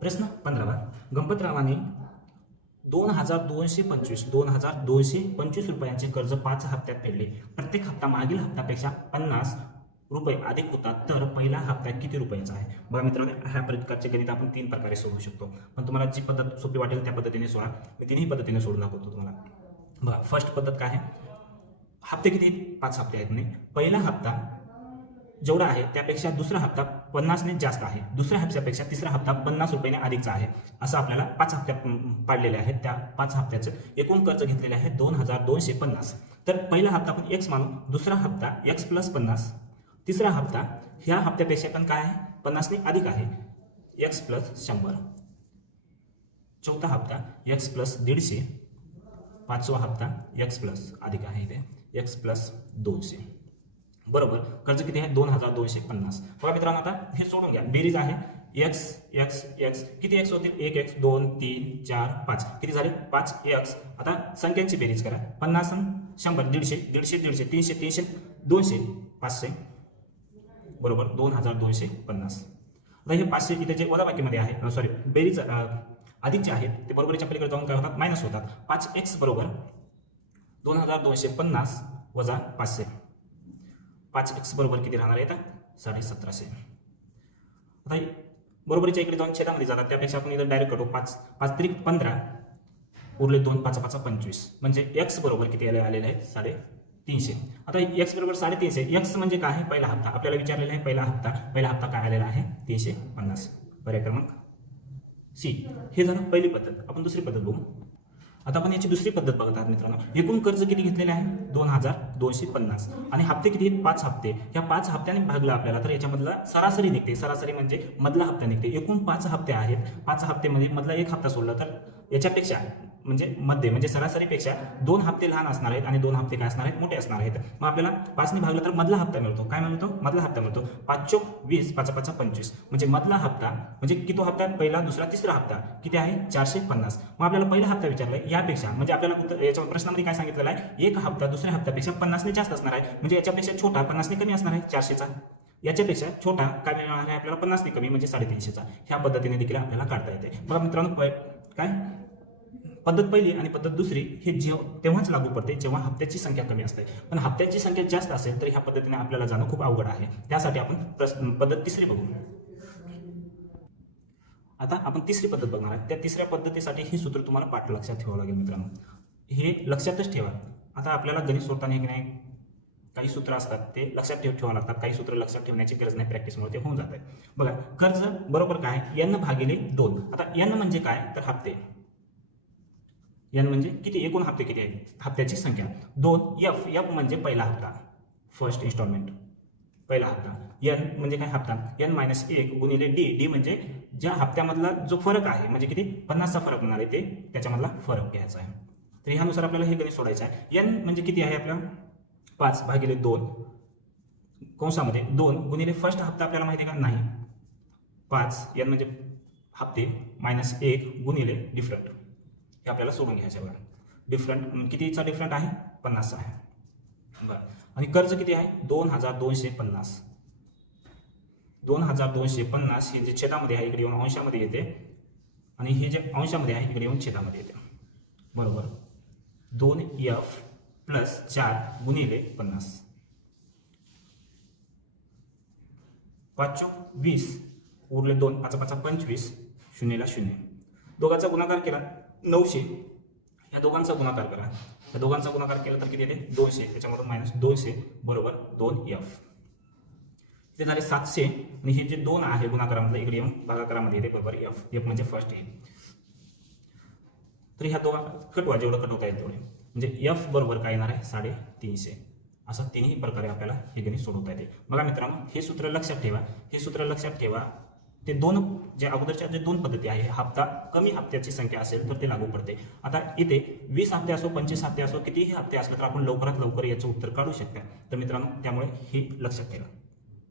प्रश्न पंधरावा गणपतरावाने दोन हजार दोनशे पंचवीस दोन हजार दोनशे पंचवीस रुपयांचे कर्ज पाच हप्त्यात फेडले. प्रत्येक हप्ता मागील हप्त्यापेक्षा पन्नास रुपये अधिक होता तर पहिला हप्ता किती रुपयाचा आहे? बघा मित्रांनो ह्या प्रकारचे गणित आपण तीन प्रकारे सोडू शकतो. पण तुम्हाला जी पद्धत सोपी वाटेल त्या पद्धतीने सोडा. मी तिन्ही पद्धतीने सोडून दाखवतो तुम्हाला. बघा फर्स्ट पद्धत काय आहे? हप्ते किती पाच हप्ते आहेत नाही पहिला हप्ता जेवढा आहे त्यापेक्षा दुसरा हप्ता पन्नासने जास्त आहे. दुसऱ्या हप्त्यापेक्षा तिसरा हप्ता पन्नास रुपयाने अधिकचा आहे. असं आपल्याला पाच हप्त्या पाडलेले आहेत. त्या पाच हप्त्याचं एकूण कर्ज घेतलेले आहे दोन हजार दोनशे पन्नास. तर पहिला हप्ता आपण एक्स मानू. दुसरा हप्ता एक्स प्लस पन्नास. तिसरा हप्ता ह्या हप्त्यापेक्षा पण काय आहे? पन्नासने अधिक आहे. एक्स प्लस शंभर. चौथा हप्ता एक्स प्लस दीडशे. पाचवा हप्ता एक्स प्लस अधिक आहे इथे. एक्स प्लस दोनशे. बरोबर. कर्ज किती आहे? दोन हजार दोनशे पन्नास. बघा मित्रांनो आता हे सोडून घ्या. बेरीज आहे. एक्स एक्स एक्स किती एक्स होतील? एक एक्स दोन तीन चार पाच. किती झाले? पाच एक्स आता संख्यांची बेरीज करा. पन्नास शंभर दीडशे. दीडशे दीडशे. तीनशे तीनशे दोनशे पाचशे. बरोबर. दोन हजार दोनशे पन्नास. आता हे पाचशे इथे जे वजाबाकीमध्ये आहे सॉरी बेरीज अधिक जे आहेत ते बरोबरीच्या पलीकडे जाऊन काय होतात? मायनस होतात. पाच एक्स बरोबर दोन हजार दोनशे पन्नास वजा पाचशे. पाच एक्स बरोबर किती राहणार आहे? साडे सतराशे आता बरोबरीच्या इकडे दोन छेदामध्ये जातात. त्यापेक्षा आपण इथं डायरेक्ट करू. पाच पाच त्रिक पंधरा उरले दोन पाच पाच पंचवीस. म्हणजे एक्स बरोबर किती आले आलेले आहेत साडे तीनशे. आता एक्स बरोबर साडेतीनशे एक्स म्हणजे काय आहे? पहिला हप्ता. आपल्याला विचारलेला आहे पहिला हप्ता. पहिला हप्ता काय आलेला आहे? तीनशे पन्नास. पर्याय क्रमांक सी. हे झालं पहिली पद्धत. आपण दुसरी पद्धत बघू. आता आपण याची दुसरी पद्धत बघत आहात मित्रांनो. एकूण कर्ज किती घेतलेले आहे? दोन हजार दोनशे पन्नास. आणि हप्ते किती आहेत? पाच हप्ते. या पाच हप्त्याने भागला आपल्याला तर याच्यामधला सरासरी निघते. सरासरी म्हणजे मधला हप्ता निघते. एकूण पाच हप्ते आहेत. पाच हप्त्यामध्ये मधला एक हप्ता सोडला तर याच्यापेक्षा म्हणजे मध्ये म्हणजे सरासरीपेक्षा दोन हप्ते लहान असणार आहेत आणि दोन हप्ते काय असणार आहेत? मोठे असणार आहेत. मग आपल्याला पाचने भागलं तर मधला हप्ता मिळतो. काय मिळतो? मधला हप्ता मिळतो. पाच चोक वीस पाच पाच पंचवीस. म्हणजे मधला हप्ता म्हणजे किती हप्ता? पहिला दुसरा तिसरा हप्ता. किती आहे? चारशे पन्नास. मग आपल्याला पहिला हप्ता विचारलाय यापेक्षा म्हणजे आपल्याला याच्या प्रश्नामध्ये काय सांगितलेलं आहे? एक हप्ता दुसऱ्या हप्त्यापेक्षा पन्नासने जास्त असणार आहे. म्हणजे याच्यापेक्षा छोटा पन्नासने कमी असणार आहे? चारशेचा. याच्यापेक्षा छोटा काय मिळणार आहे? आपल्याला पन्नासने कमी म्हणजे साडेतीनशेचा. ह्या पद्धतीने देखील आपल्याला काढता येते. बघा मित्रांनो काय? पद्धत पहिली आणि पद्धत दुसरी हे जेव्हा तेव्हाच लागू पडते जेव्हा हप्त्याची संख्या कमी असते. पण हप्त्याची संख्या जास्त असेल तर ह्या पद्धतीने आपल्याला जाणं खूप अवघड आहे. त्यासाठी आपण प्रस- पद्धत तिसरी बघू. आता आपण तिसरी पद्धत बघणार आहे. त्या तिसऱ्या पद्धतीसाठी हे सूत्र तुम्हाला पाठ लक्षात ठेवावं लागेल मित्रांनो. हे लक्षातच ठेवा. आता आपल्याला गणित सोडताना हे की नाही काही सूत्र असतात ते लक्षात ठेव ठेवावं लागतात. काही सूत्र लक्षात ठेवण्याची गरज नाही. प्रॅक्टिसमुळे ते होऊन जात आहे बघा कर्ज बरोबर काय? एन भागिले दोन. आता एन म्हणजे काय? तर हप्ते. एन म्हणजे किती? एकूण हप्ते किती आहेत? हप्त्याची संख्या. दोन एफ एफ म्हणजे पहिला हप्ता. फर्स्ट इन्स्टॉलमेंट पहिला हप्ता. एन म्हणजे काय हप्ता? एन मायनस एक गुणिले डी डी म्हणजे ज्या हप्त्यामधला जो फरक आहे म्हणजे किती? पन्नासचा फरक होणार आहे ते. त्याच्यामधला फरक घ्यायचा आहे. तर ह्यानुसार आपल्याला हे गणित सोडायचं आहे. एन म्हणजे किती आहे आपल्या पाच भागिले दोन. कंसामध्ये दोन गुणिले फर्स्ट हप्ता आपल्याला माहिती आहे का? नाही. पाच. एन म्हणजे हप्ते. मायनस एक गुणिले डिफरंट हे आपल्याला सोडून घ्यायचं बरं. डिफरंट कितीचा डिफरंट आहे? पन्नासचा आहे. बरं. आणि कर्ज किती आहे? दोन हजार दोनशे पन्नास. दोन हजार दोनशे पन्नास हे जे छेदामध्ये आहे इकडे येऊन अंशामध्ये येते. आणि हे जे अंशामध्ये आहे इकडे येऊन छेदामध्ये येते. बरोबर. दोन एफ प्लस चार गुणिले पन्नास. पाच वीस उरले दोन पाच पाच पंचवीस शून्यला शून्य. दोघांचा गुणाकार केला. नऊशे. या दोघांचा गुणाकार करा. या दोघांचा गुणाकार केला तर किती येते? दोनशे. त्याच्यामधून मायनस दोनशे बरोबर दोन एफ ते झाले सातशे. आणि हे जे दोन आहे गुणाकारामधलं इकडे येऊन भागाकारामध्ये येते बरोबर एफ एफ म्हणजे फर्स्ट ए तर ह्या दोघा कटवा जेवढं कटवता येईल तेवढे. म्हणजे एफ बरोबर काय येणार आहे? साडेतीनशे असं तिन्ही प्रकारे आपल्याला हे गणित सोडवता येते. बघा मित्रांनो हे सूत्र लक्षात ठेवा. हे सूत्र लक्षात ठेवा. ते दोन जे अगोदरच्या जे दोन पद्धती आहे हप्ता कमी हप्त्याची संख्या असेल तर ते लागू पडते. आता इथे वीस हप्ते असो पंचवीस हप्ते असो कितीही हप्ते असले तर आपण लवकरात लवकर याचं उत्तर काढू शकता. तर मित्रांनो त्यामुळे हे लक्षात ठेवा.